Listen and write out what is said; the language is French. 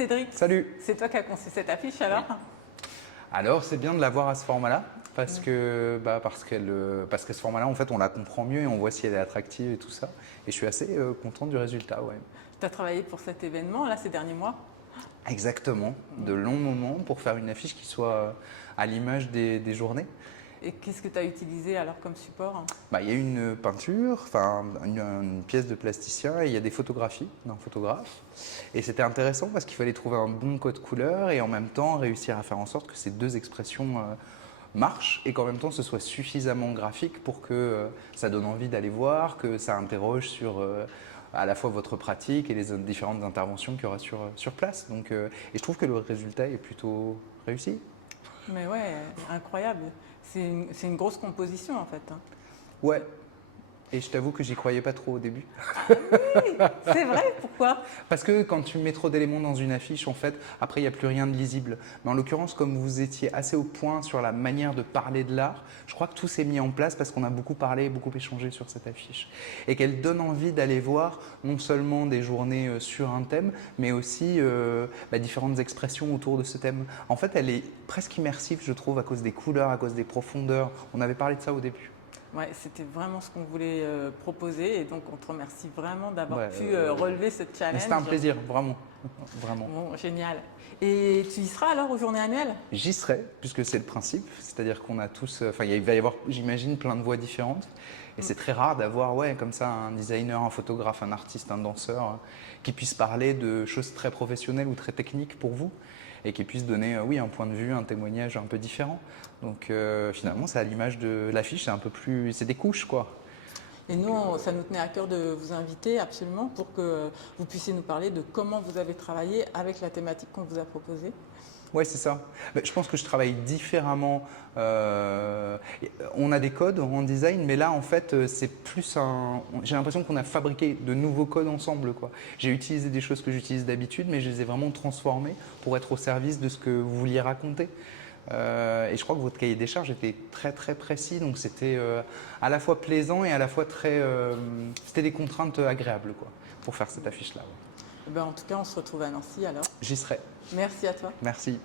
Cédric. Salut. C'est toi qui as conçu cette affiche alors? Oui. Alors c'est bien de la voir à ce format-là parce que ce format-là en fait on la comprend mieux et on voit si elle est attractive et tout ça. Et je suis assez content du résultat, ouais. Tu as travaillé pour cet événement là ces derniers mois? Exactement, de longs moments pour faire une affiche qui soit à l'image des journées. Et qu'est-ce que tu as utilisé alors comme support? Il y a une peinture, enfin une pièce de plasticien et il y a des photographies d'un photographe. Et c'était intéressant parce qu'il fallait trouver un bon code couleur et en même temps réussir à faire en sorte que ces deux expressions marchent et qu'en même temps ce soit suffisamment graphique pour que ça donne envie d'aller voir, que ça interroge sur à la fois votre pratique et les différentes interventions qu'il y aura sur place. Donc, et je trouve que le résultat est plutôt réussi. Mais ouais, incroyable. C'est une grosse composition en fait, hein. Ouais, et je t'avoue que j'y croyais pas trop au début. C'est vrai, pourquoi? Parce que quand tu mets trop d'éléments dans une affiche, en fait, après, il n'y a plus rien de lisible. Mais en l'occurrence, comme vous étiez assez au point sur la manière de parler de l'art, je crois que tout s'est mis en place parce qu'on a beaucoup parlé et beaucoup échangé sur cette affiche. Et qu'elle donne envie d'aller voir non seulement des journées sur un thème, mais aussi différentes expressions autour de ce thème. En fait, elle est presque immersive, je trouve, à cause des couleurs, à cause des profondeurs. On avait parlé de ça au début. Ouais, c'était vraiment ce qu'on voulait proposer et donc on te remercie vraiment d'avoir Ouais, pu relever ce challenge. C'était un plaisir, vraiment. Vraiment. Bon, génial. Et tu y seras alors aux journées annuelles? J'y serai, puisque c'est le principe, c'est-à-dire qu'on a tous, il va y avoir, j'imagine, plein de voix différentes, et c'est très rare d'avoir, comme ça, un designer, un photographe, un artiste, un danseur, qui puisse parler de choses très professionnelles ou très techniques pour vous, et qui puisse donner, un point de vue, un témoignage un peu différent. Donc finalement, c'est à l'image de l'affiche, c'est un peu plus, c'est des couches, quoi. Et nous, ça nous tenait à cœur de vous inviter absolument pour que vous puissiez nous parler de comment vous avez travaillé avec la thématique qu'on vous a proposée. Ouais, c'est ça. Je pense que je travaille différemment. On a des codes en design, mais là, en fait, c'est plus un. J'ai l'impression qu'on a fabriqué de nouveaux codes ensemble, quoi. J'ai utilisé des choses que j'utilise d'habitude, mais je les ai vraiment transformées pour être au service de ce que vous vouliez raconter. Et je crois que votre cahier des charges était très très précis, donc c'était à la fois plaisant et à la fois très. C'était des contraintes agréables, quoi, pour faire cette affiche-là. Ouais. En tout cas, on se retrouve à Nancy alors. J'y serai. Merci à toi. Merci.